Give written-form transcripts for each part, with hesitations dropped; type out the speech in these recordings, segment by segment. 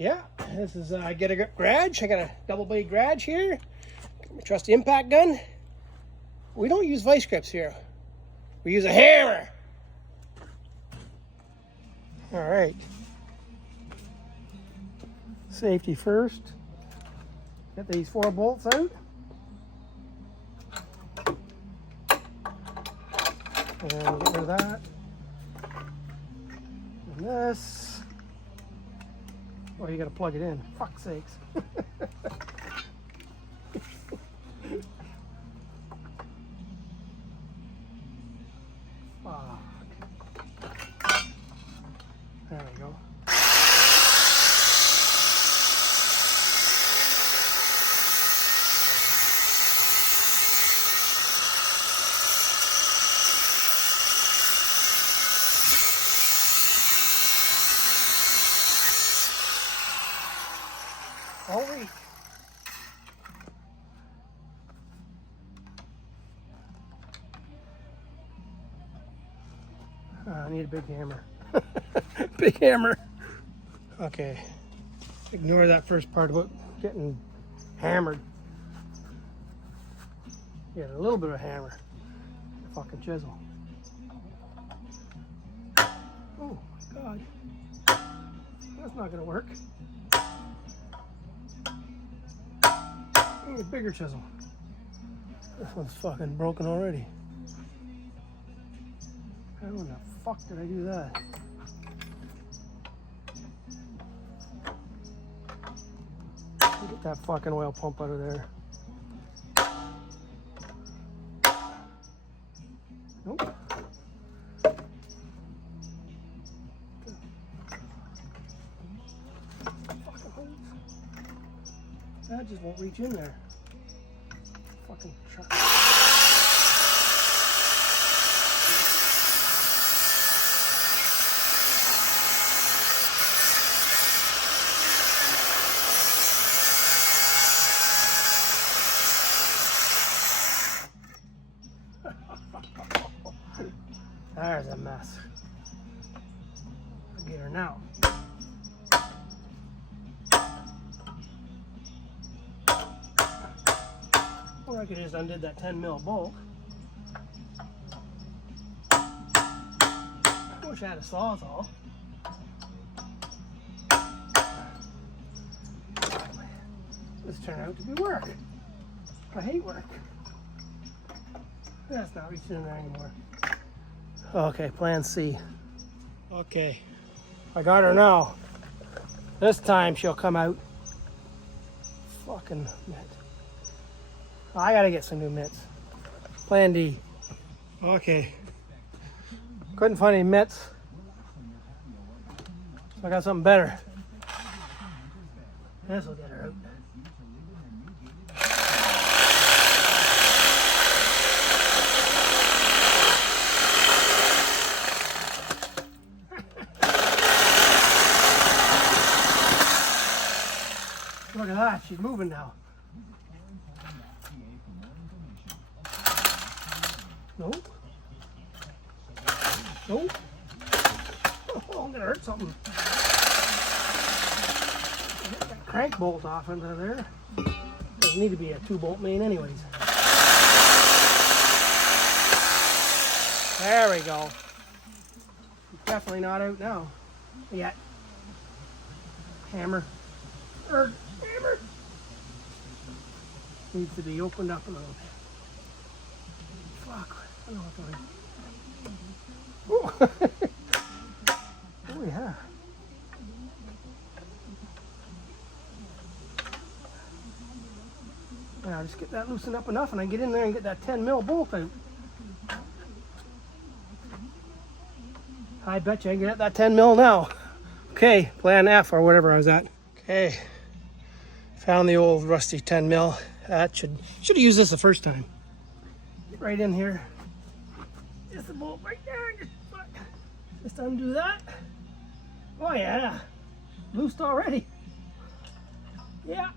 Yeah, this is Get a Grip Garage. I got a double blade garage here. My trusty impact gun. We don't use vice grips here. We use a hammer. All right. Safety first. Get these 4 bolts out. And get rid of that. And this. Oh, you gotta plug it in. Fuck's sakes. Fuck. There we go. Holy. I need a big hammer. Big hammer. Okay. Ignore that first part about getting hammered. Get a little bit of hammer. Fucking chisel. Oh my god. That's not gonna work. I need a bigger chisel. This one's fucking broken already. How in the fuck did I do that? Get that fucking oil pump out of there. Nope. Fucking holes. That just won't reach in there. Fucking truck. There's a mess. I'll get her now. Or I could just undid that 10mm bolt. I wish I had a sawzall. This turned out to be work. I hate work. That's not reaching in there anymore. Okay, plan C. Okay, I got her now. This time she'll come out. Fucking mitt. I gotta get some new mitts. Plan D. Okay. Couldn't find any mitts. So I got something better. This will get her out. Look at that, she's moving now. Nope. Nope. Oh, I'm gonna hurt something. Get that crank bolt off into there. Doesn't need to be a 2-bolt main anyways. There we go. Definitely not out now. Yet. Hammer. Hammer. Needs to be opened up a little bit. Fuck. I don't know what to do. Oh yeah. Now just get that loosened up enough and I get in there and get that 10mm bolt out. I bet you I can get that 10mm now. Okay, plan F or whatever I was at. Okay, found the old rusty 10mm. That should have used this the first time. Get right in here. Just the bolt right there. Just undo that. Oh yeah, loosed already. Yeah.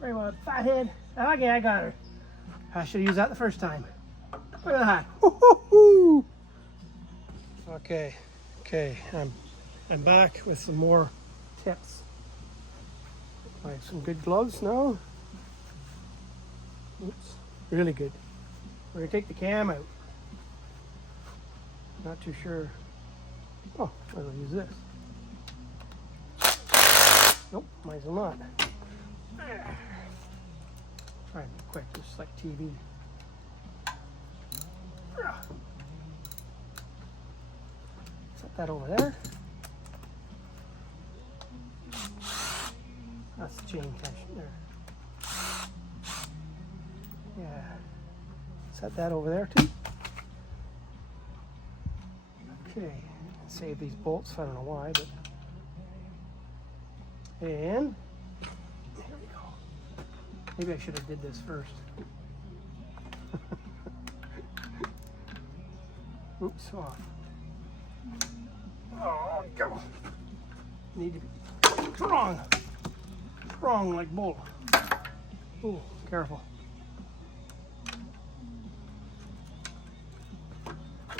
Very well, fathead. Okay, I got her. I should have used that the first time. Look at that. Woo-hoo-hoo. Okay, I'm back with some more tips. Find some good gloves now. Oops, really good. We're gonna take the cam out. Not too sure. Oh, I'll use this. Nope, might as well not. Try and be quick, just like TV. Set that over there. That's the chain tension there. Yeah. Set that over there too. Okay. Save these bolts. I don't know why, but. And there we go. Maybe I should have did this first. Oops, off. Oh, go. Need to be strong. Strong like bull. Ooh, careful.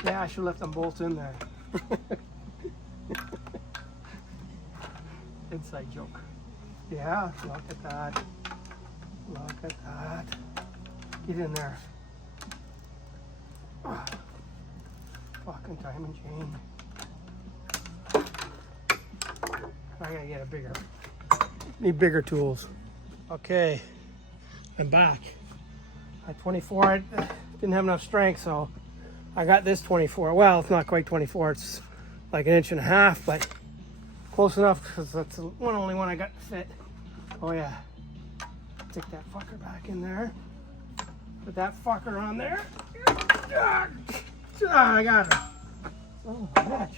Yeah, I should have left them bolts in there. Inside joke. Yeah, look at that. Look at that. Get in there. Oh, fucking diamond chain. I gotta get a bigger. Need bigger tools. Okay, I'm back. At 24, I didn't have enough strength, so I got this 24. Well, it's not quite 24. It's like 1.5 inches, but close enough because that's the only one I got to fit. Oh yeah. Stick that fucker back in there. Put that fucker on there. I got it. Oh, bitch.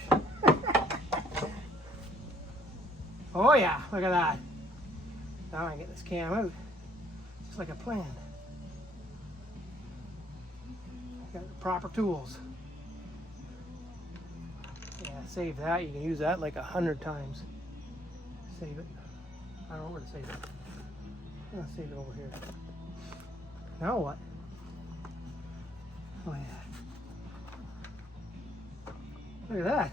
Oh yeah, look at that. Now I can get this cam out. Just like a plan. Got the proper tools. Yeah, save that. You can use that like 100 times. Save it. I don't know where to save it. I'm gonna save it over here. Now what? Oh yeah. Look at that.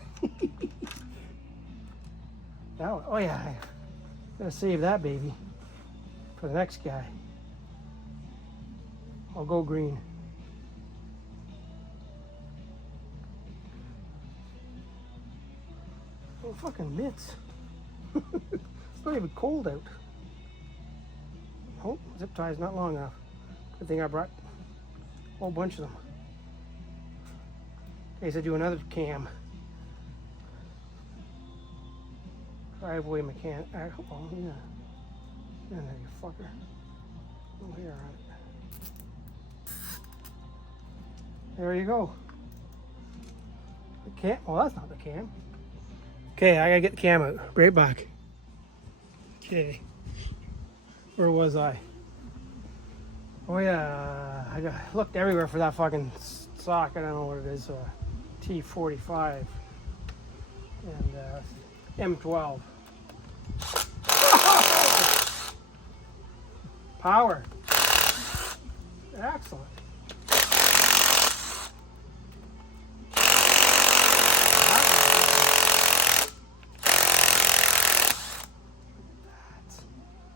Now, oh yeah. I'm gonna save that baby for the next guy. I'll go green. Oh, fucking mitts. It's not even cold out. Oh, zip tie's not long enough. Good thing I brought a whole bunch of them. In case I do another cam. Driveway mechanic. Oh, yeah. And there you fucker. Oh, here on it. There you go. The cam. Well, that's not the cam. Okay, I gotta get the cam out. Right back. Okay. Where was I? Oh yeah, I looked everywhere for that fucking socket. I don't know what it is. T45 and M12. Power. Excellent.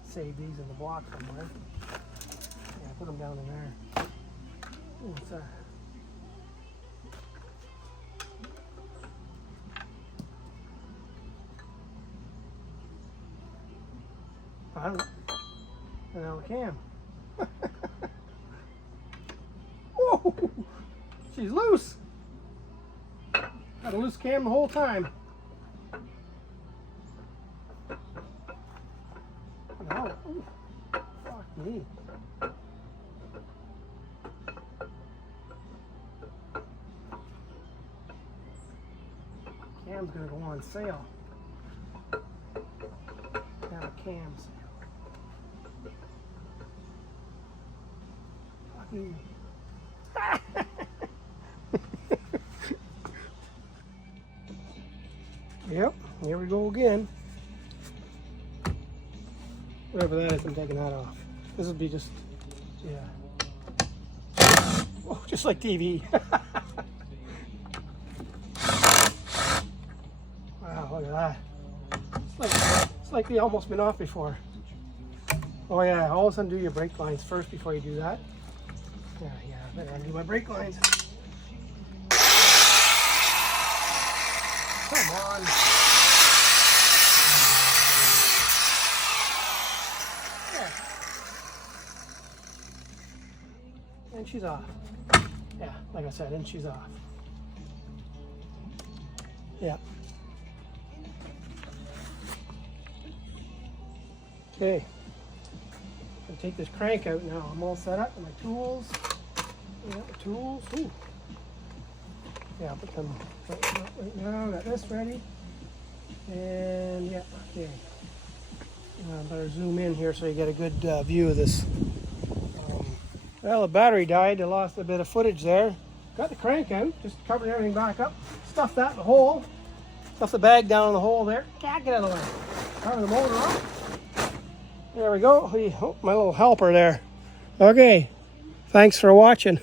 Save these in the block somewhere. Yeah, put them down in there. What's that? I don't know. And now the cam. Whoa! She's loose. Had a loose cam the whole time. No. Ooh. Fuck me. Cam's gonna go on sale. Now a cam sale. Fucking. Yep, here we go again. Whatever that is, I'm taking that off. This would be just, yeah. Oh, just like TV. Wow, look at that. It's like they almost been off before. Oh yeah, all of a sudden do your brake lines first before you do that. Yeah, better undo my brake lines. Come on. Yeah. And she's off. Yeah, like I said, and she's off. Yeah. Okay. I'll take this crank out now. I'm all set up with my tools. Yeah, the tools. Ooh. Yeah, put them right now. Got this ready. And yeah, okay. Better zoom in here so you get a good view of this. Well, the battery died. I lost a bit of footage there. Got the crank out. Just covered everything back up. Stuffed that in the hole. Stuff the bag down in the hole there. Get out of the way. Cover the motor off. There we go. Oh, my little helper there. Okay. Thanks for watching.